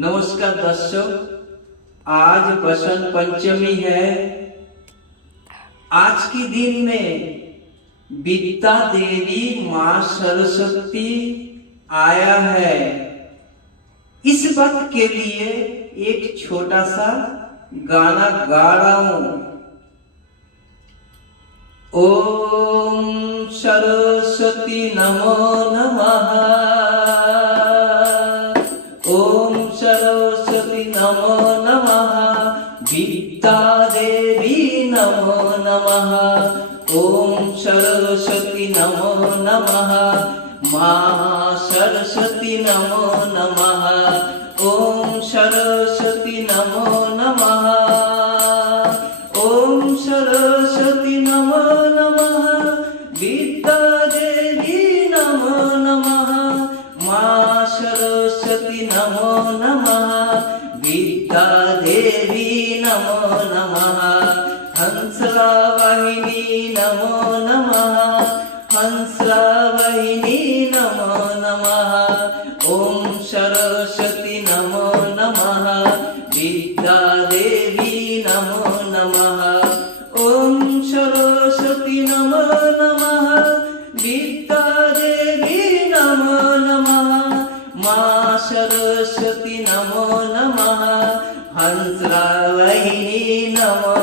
नमस्कार दर्शक, आज बसंत पंचमी है। आज के दिन में विद्या देवी माँ सरस्वती आया है। इस बात के लिए एक छोटा सा गाना गा रहा हूं। ओम सरस्वती नमो नमः, ओम सरस्वती नमो नमः, विद्या देवी नमो नमः, ओम सरस्वती नमो नमः, माँ सरस्वती नमो नमः, ओम सरस्वती नमो नमः, ओम सरस्वती नमो नमः, विद्या देवी नमो नमः, माँ सरस्वती नमो नमः, विद्या देवी नमो नमः, हंसवाहिनी नमो नमः, हंसवाहिनी नमो नमः, ओम सरस्वती नमो नमः, विद्या देवी नमो नमः, ओम सरस्वती नमो नमः, विद्या देवी नमो नमः, माँ सरस्वती नमो नमः, हंसवाहिनी नमो